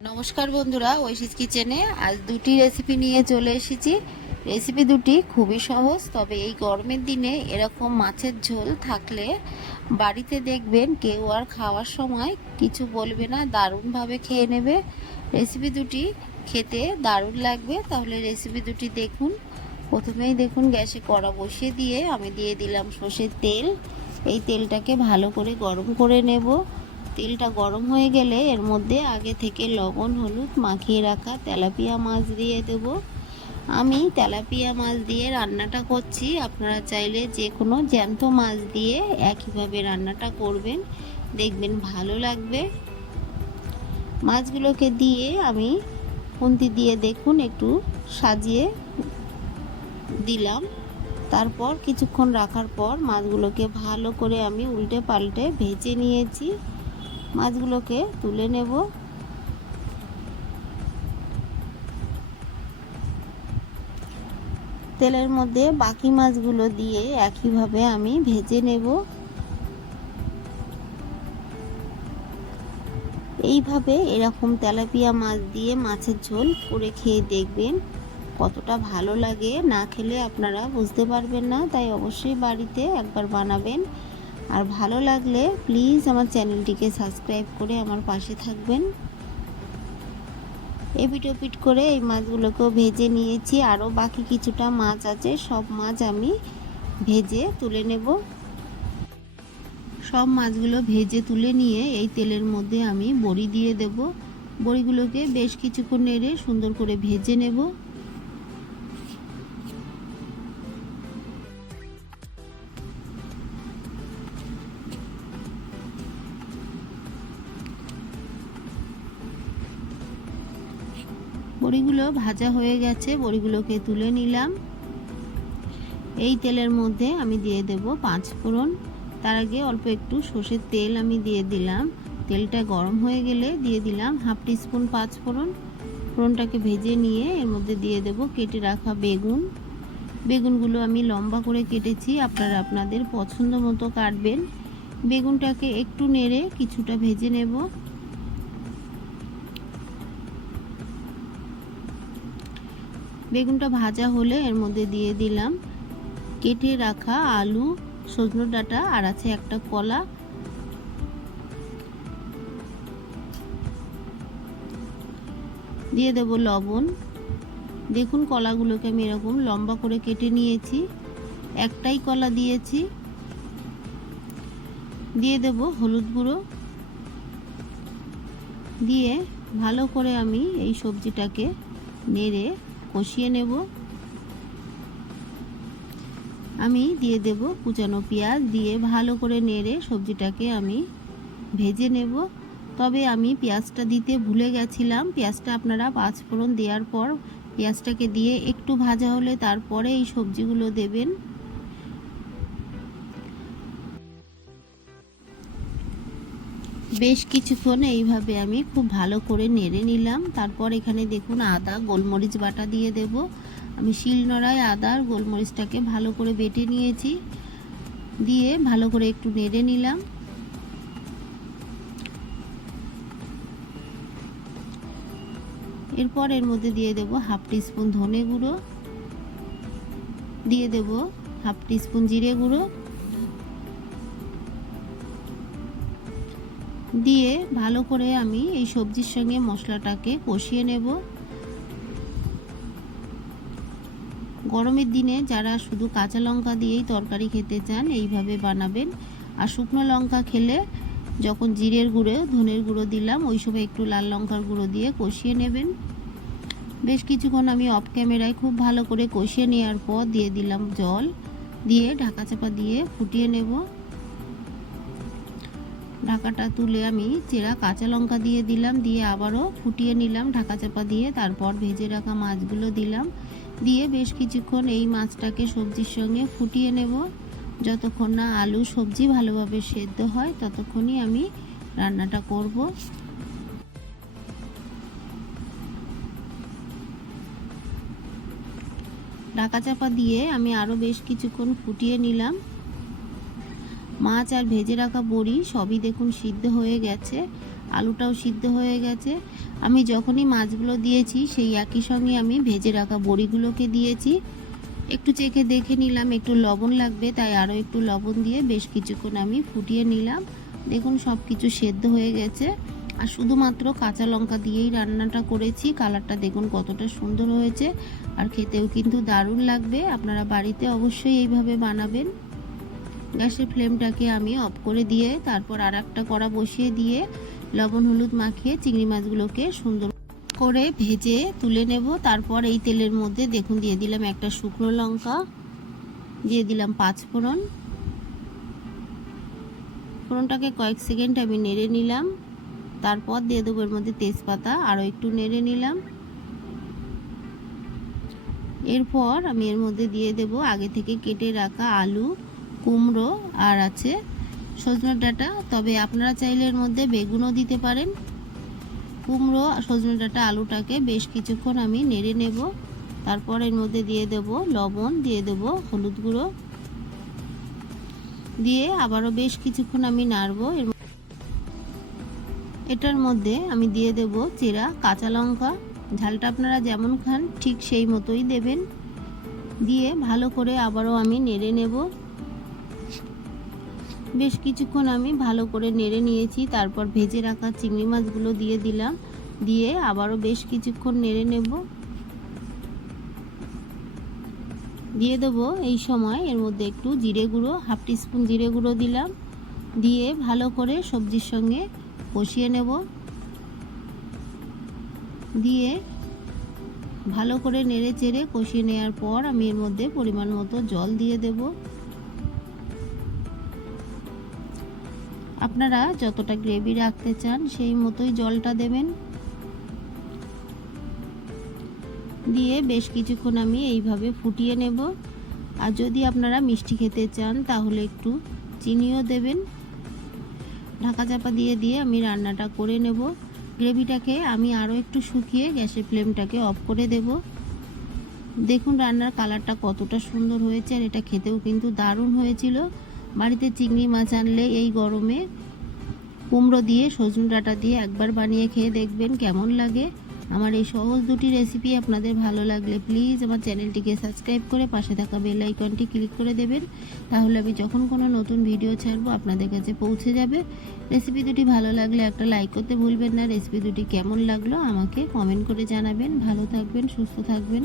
নমস্কার বন্ধুরা, ঐশিস কিচেনে আজ দুটি রেসিপি নিয়ে চলে এসেছি। রেসিপি দুটি খুবই সহজ, তবে এই গরমের দিনে এরকম মাছের ঝোল থাকলে বাড়িতে দেখবেন কেউ আর খাওয়ার সময় কিছু বলবে না, দারুণভাবে খেয়ে নেবে। রেসিপি দুটি খেতে দারুণ লাগবে, তাহলে রেসিপি দুটি দেখুন। প্রথমেই দেখুন গ্যাসে কড়া বসিয়ে দিয়ে আমি দিয়ে দিলাম সর্ষের তেল। এই তেলটাকে ভালো করে গরম করে নেব। তেলটা গরম হয়ে গেলে এর মধ্যে আগে থেকে লবণ, হলুদ মাখিয়ে রাখা তেলাপিয়া মাছ দিয়ে দেব। আমি তেলাপিয়া মাছ দিয়ে রান্নাটা করছি। আপনারা চাইলে যে কোনো জ্যান্ত মাছ দিয়ে একইভাবে রান্নাটা করবেন। দেখবেন ভালো লাগবে। মাছগুলোকে দিয়ে আমি খুন্তি দিয়ে দেখুন, একটু সাজিয়ে দিলাম। তারপর কিছুক্ষণ রাখার পর মাছগুলোকে ভালো করে আমি উল্টে পাল্টে ভেজে নিয়েছি। মাছগুলোকে তুলে নেব। তেলের মধ্যে বাকি মাছগুলো দিয়ে একইভাবে আমি ভেজে নেব। এইভাবে এরকম তেলাপিয়া মাছ দিয়ে মাছের ঝোল করে খেয়ে দেখবেন কতটা ভালো লাগে। না খেলে আপনারা বুঝতে পারবেন না, তাই অবশ্যই বাড়িতে একবার বানাবেন। আর ভালো লাগলে প্লিজ আমার চ্যানেলটিকে সাবস্ক্রাইব করে আমার পাশে থাকবেন। এপিট ওপিট করে এই মাছগুলোকেও ভেজে নিয়েছি। আরও বাকি কিছুটা মাছ আছে, সব মাছ আমি ভেজে তুলে নেব। সব মাছগুলো ভেজে তুলে নিয়ে এই তেলের মধ্যে আমি বড়ি দিয়ে দেব। বড়িগুলোকে বেশ কিছুক্ষণ নেড়ে সুন্দর করে ভেজে নেব। বড়িগুলো ভাজা হয়ে গেছে, বড়িগুলোকে তুলে নিলাম। এই তেলের মধ্যে আমি দিয়ে দেব পাঁচ ফোড়ন। তার আগে অল্প একটু সর্ষের তেল আমি দিয়ে দিলাম। তেলটা গরম হয়ে গেলে দিয়ে দিলাম হাফ টিস্পুন পাঁচ ফোড়ন। ফোড়নটাকে ভেজে নিয়ে এর মধ্যে দিয়ে দেব কেটে রাখা বেগুন। বেগুনগুলো আমি লম্বা করে কেটেছি, আপনারা আপনাদের পছন্দ মতো কাটবেন। বেগুনটাকে একটু নেড়ে কিছুটা ভেজে নেব। বেগুনটা ভাজা হলে এর মধ্যে দিয়ে দিলাম। কেটে রাখা আলু, সজনো ডাঁটা আর আছে একটা কলা। দিয়ে দেব লবণ। দেখুন কলাগুলোকে আমি এরকম লম্বা করে কেটে নিয়েছি। একটাই কলা দিয়েছি। দিয়ে দেব হলুদ গুঁড়ো। দিয়ে ভালো করে আমি এই সবজিটাকে নেড়ে কষিয়ে নেব। আমি দিয়ে দেব কুচানো পেঁয়াজ দিয়ে ভালো করে নেড়ে সবজিটাকে আমি ভেজে নেব। তবে আমি পেঁয়াজটা দিতে ভুলে গেছিলাম। পেঁয়াজটা আপনারা পাঁচ ফোড়ন দেওয়ার পর পেঁয়াজটাকে দিয়ে একটু ভাজা হলে তারপরে এই সবজিগুলো দেবেন। বেশ কিছুক্ষণ এইভাবে আমি খুব ভালো করে নেড়ে নিলাম। তারপর এখানে দেখুন আদা, গোলমরিচ বাটা দিয়ে দেব। আমি শিলনোড়ায় আদা আর গোলমরিচটাকে ভালো করে বেটে নিয়েছি। দিয়ে ভালো করে একটু নেড়ে নিলাম। এরপর এর মধ্যে দিয়ে দেব হাফ টিস্পুন ধনে গুঁড়ো। দিয়ে দেব হাফ টিস্পুন জিরে গুঁড়ো। দিয়ে ভালো করে আমি এই সবজির সঙ্গে মশলাটাকে কষিয়ে নেব। গরমের দিনে যারা শুধু কাঁচা লঙ্কা দিয়েই তরকারি খেতে চান, এইভাবে বানাবেন। আর শুকনো লঙ্কা খেলে যখন জিরের গুঁড়ো, ধনের গুঁড়ো দিলাম, ওই সময় একটু লাল লঙ্কার গুঁড়ো দিয়ে কষিয়ে নেবেন। বেশ কিছুক্ষণ আমি অফ ক্যামেরায় খুব ভালো করে কষিয়ে নেওয়ার পর দিয়ে দিলাম জল, দিয়ে ঢাকা চাপা দিয়ে ফুটিয়ে নেব। ঢাকাটা তুলে আমি চেরা কাঁচা লঙ্কা দিয়ে দিলাম, দিয়ে আবারও ফুটিয়ে নিলাম ঢাকা চাপা দিয়ে। তারপর ভেজে রাখা মাছগুলো দিলাম। দিয়ে বেশ কিছুক্ষণ এই মাছটাকে সবজির সঙ্গে ফুটিয়ে নেব। যতক্ষণ না আলু সবজি ভালোভাবে সেদ্ধ হয়, ততক্ষণই আমি রান্নাটা করব। ঢাকা চাপা দিয়ে আমি আরও বেশ কিছুক্ষণ ফুটিয়ে নিলাম। মাছ আর ভেজে রাখা বড়ি সবই দেখুন সিদ্ধ হয়ে গেছে, আলুটাও সিদ্ধ হয়ে গেছে। আমি যখনই মাছগুলো দিয়েছি, সেই একই সঙ্গে আমি ভেজে রাখা বড়িগুলোকে দিয়েছি। একটু চেখে দেখে নিলাম, একটু লবণ লাগবে, তাই আরও একটু লবণ দিয়ে বেশ কিছুক্ষণ আমি ফুটিয়ে নিলাম। দেখুন সব কিছু সেদ্ধ হয়ে গেছে। আর শুধুমাত্র কাঁচা লঙ্কা দিয়েই রান্নাটা করেছি, কালারটা দেখুন কতটা সুন্দর হয়েছে। আর খেতেও কিন্তু দারুণ লাগবে, আপনারা বাড়িতে অবশ্যই এইভাবে বানাবেন। গ্যাসের ফ্লেমটাকে আমি অফ করে দিয়ে তারপর আর একটা কড়া বসিয়ে দিয়ে লবণ, হলুদ মাখিয়ে চিংড়ি মাছগুলোকে সুন্দর করে ভেজে তুলে নেব। তারপর এই তেলের মধ্যে দেখুন, দিয়ে দিলাম একটা শুকনো লঙ্কা, দিয়ে দিলাম পাঁচ ফোড়ন। ফোড়নটাকে কয়েক সেকেন্ড আমি নেড়ে নিলাম। তারপর দিয়ে দেবো এর মধ্যে তেজপাতা, আরও একটু নেড়ে নিলাম। এরপর আমি এর মধ্যে দিয়ে দেব আগে থেকে কেটে রাখা আলু। কুমড়ো আর আছে সজনের ডাঁটা। তবে আপনারা চাইলে এর মধ্যে বেগুনও দিতে পারেন। কুমড়ো সজনে ডাঁটা আলুটাকে বেশ কিছুক্ষণ আমি নেড়ে নেব। তারপর এর মধ্যে দিয়ে দেব লবণ, দিয়ে দেব হলুদ গুঁড়ো। দিয়ে আবারও বেশ কিছুক্ষণ আমি নাড়বো। এর এটার মধ্যে আমি দিয়ে দেব চেরা, কাঁচা লঙ্কা। ঝালটা আপনারা যেমন খান, ঠিক সেই মতোই দেবেন। দিয়ে ভালো করে আবারও আমি নেড়ে নেব। বেশ কিছুক্ষণ আমি ভালো করে নেড়ে নিয়েছি, তারপর ভেজে রাখা চিংড়ি মাছগুলো দিয়ে দিলাম, দিয়ে আবারও বেশ কিছুক্ষণ নেড়ে নেব। দিয়ে দেবো এই সময় এর মধ্যে একটু জিরে গুঁড়ো, হাফ টিস্পুন জিরে গুঁড়ো দিলাম, দিয়ে ভালো করে সবজির সঙ্গে কষিয়ে নেব। দিয়ে ভালো করে নেড়ে চেড়ে কষিয়ে নেওয়ার পর আমি এর মধ্যে পরিমাণ মতো জল দিয়ে দেব। আপনারা যতটা গ্রেভি রাখতে চান, সেই মতোই জলটা দেবেন। দিয়ে বেশ কিছুক্ষণ আমি এইভাবে ফুটিয়ে নেব। আর যদি আপনারা মিষ্টি খেতে চান, তাহলে একটু চিনিও দেবেন। ঢাকা চাপা দিয়ে দিয়ে আমি রান্নাটা করে নেব। গ্রেভিটাকে আমি আরও একটু শুকিয়ে গ্যাসের ফ্লেমটাকে অফ করে দেব। দেখুন রান্নার কালারটা কতটা সুন্দর হয়েছে, আর এটা খেতেও কিন্তু দারুণ হয়েছিল। বাড়িতে চিংড়ি মাছ আনলে এই গরমে কুমড়ো দিয়ে, সজনে ডাঁটা দিয়ে একবার বানিয়ে খেয়ে দেখবেন কেমন লাগে। আমার এই সহজ দুটি রেসিপি আপনাদের ভালো লাগলে প্লিজ আমার চ্যানেলটিকে সাবস্ক্রাইব করে পাশে থাকা বেল আইকনটি ক্লিক করে দেবেন। তাহলে আমি যখন কোনো নতুন ভিডিও ছাড়বো, আপনাদের কাছে পৌঁছে যাবে। রেসিপি দুটি ভালো লাগলে একটা লাইক করতে ভুলবেন না। রেসিপি দুটি কেমন লাগল আমাকে কমেন্ট করে জানাবেন। ভালো থাকবেন, সুস্থ থাকবেন।